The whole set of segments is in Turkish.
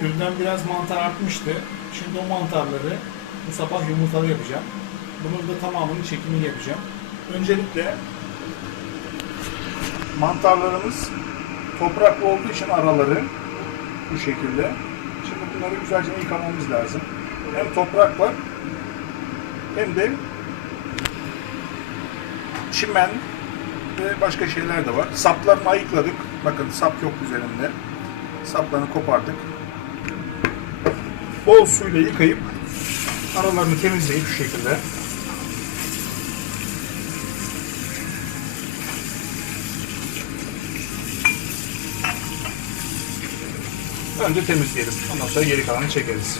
Dünden biraz mantar artmıştı. Şimdi o mantarları bu sabah yumurtalı yapacağım. Bunun da tamamının çekimini yapacağım. Öncelikle mantarlarımız topraklı olduğu için araları bu şekilde. Şimdi bunları güzelce yıkamamız lazım. Hem toprak var hem de çimen ve başka şeyler de var. Saplarını ayıkladık. Bakın sap yok üzerinde. Saplarını kopardık. Bol suyla yıkayıp aralarını temizleyip şu şekilde önce temizleyelim. Ondan sonra geri kalanı çekeriz.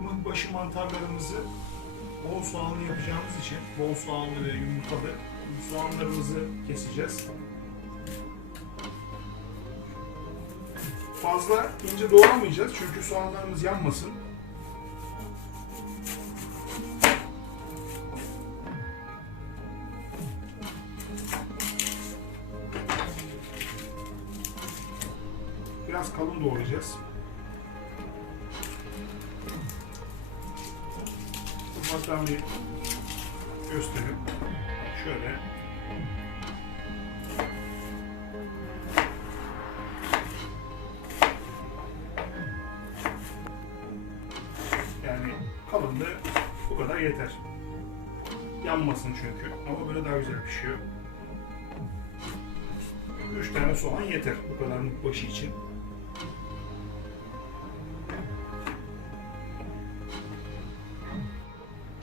Mıhbaşı mantarlarımızı bol soğanlı yapacağımız için bol soğanlı ve yumurtalı soğanlarımızı keseceğiz. Fazla ince doğramayacağız çünkü soğanlarımız yanmasın. Biraz kalın doğrayacağız. Ufaktan bir göstereyim. Şöyle. Yani kalınlığı bu kadar yeter. Yanmasın çünkü. Ama böyle daha güzel pişiyor. Üç tane soğan yeter bu kadar başı için.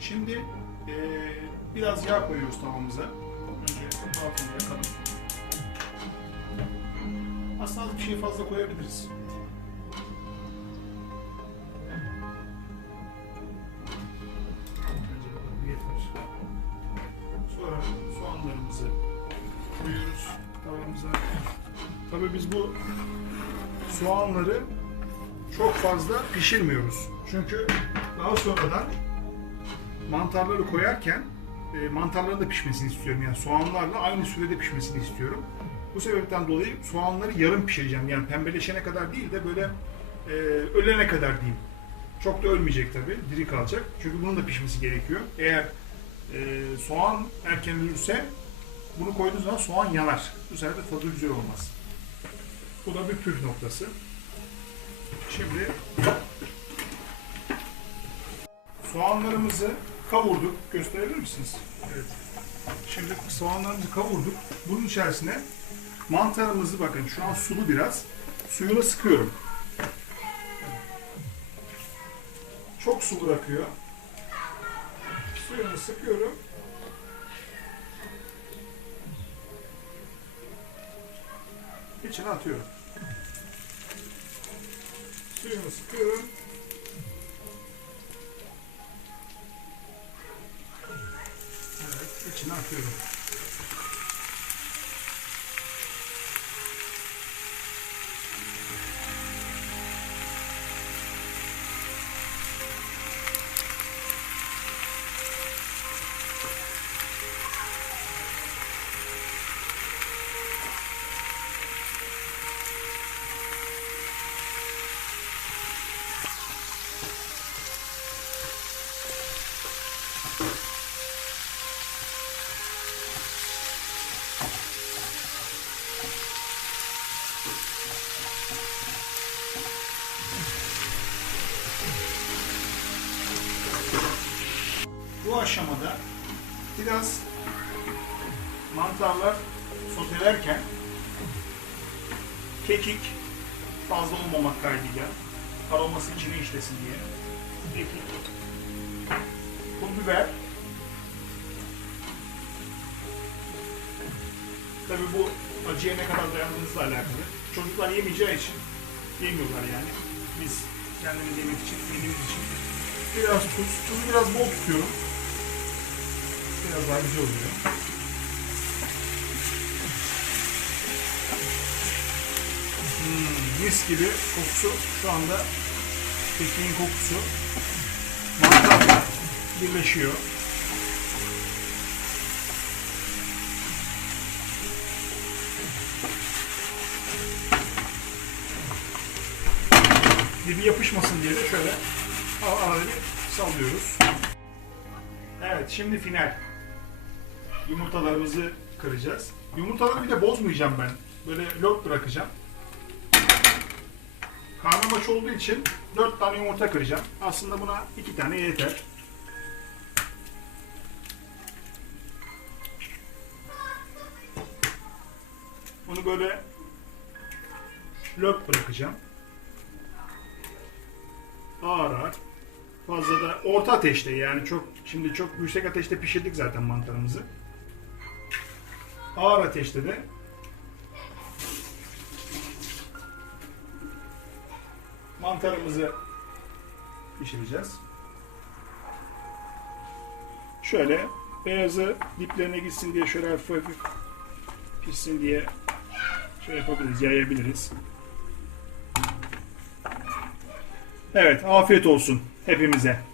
Şimdi eee, biraz yağ koyuyoruz tavamıza. Önce altını yakalım. Aslında az bir şey fazla koyabiliriz. Sonra soğanlarımızı koyuyoruz tavamıza. Tabii biz bu soğanları çok fazla pişirmiyoruz. Çünkü daha sonradan mantarları koyarken e, mantarların da pişmesini istiyorum. Yani soğanlarla aynı sürede pişmesini istiyorum. Bu sebepten dolayı soğanları yarım pişireceğim. Yani pembeleşene kadar değil de böyle e, ölene kadar diyeyim. Çok da ölmeyecek tabii. Diri kalacak. Çünkü bunun da pişmesi gerekiyor. Eğer e, soğan erken ölürse bunu koyduğunuz zaman soğan yanar. Bu sefer de tadı güzel olmaz. Bu da bir püf noktası. Şimdi soğanlarımızı kavurduk. Gösterebilir misiniz? Evet. Şimdi soğanlarımızı kavurduk. Bunun içerisine mantarımızı bakın şu an sulu biraz. Suyunu sıkıyorum. Çok su bırakıyor. Suyunu sıkıyorum. İçine atıyorum. Suyunu sıkıyorum. Evet, içine atıyorum. Bu aşamada biraz mantarlar sotelerken kekik fazla olmamak kaydıyla aroması içine işlesin diye kekik, pul biber Tabii bu acıya ne kadar dayandığınızla alakalı. Çocuklar yemeyeceği için yemiyorlar yani. Biz kendimiz yemek için, yediğimiz için biraz tuz, tuzu biraz bol tutuyorum. Biraz daha güzel oluyor. Hmm, mis gibi kokusu şu anda kekiğin kokusu. Mantar birleşiyor. Dibi yapışmasın diye de şöyle arada bir sallıyoruz. Evet şimdi final. Yumurtalarımızı kıracağız. Yumurtaları bir de bozmayacağım ben. Böyle lok bırakacağım. Karnım aç olduğu için 4 tane yumurta kıracağım. Aslında buna 2 tane yeter. Bunu böyle lök bırakacağım. Ağır ağır. Fazla da orta ateşte yani çok şimdi çok yüksek ateşte pişirdik zaten mantarımızı. Ağır ateşte de mantarımızı pişireceğiz. Şöyle beyazı diplerine gitsin diye şöyle hafif hafif pişsin diye şey yapabiliriz, yayabiliriz. Evet, afiyet olsun hepimize.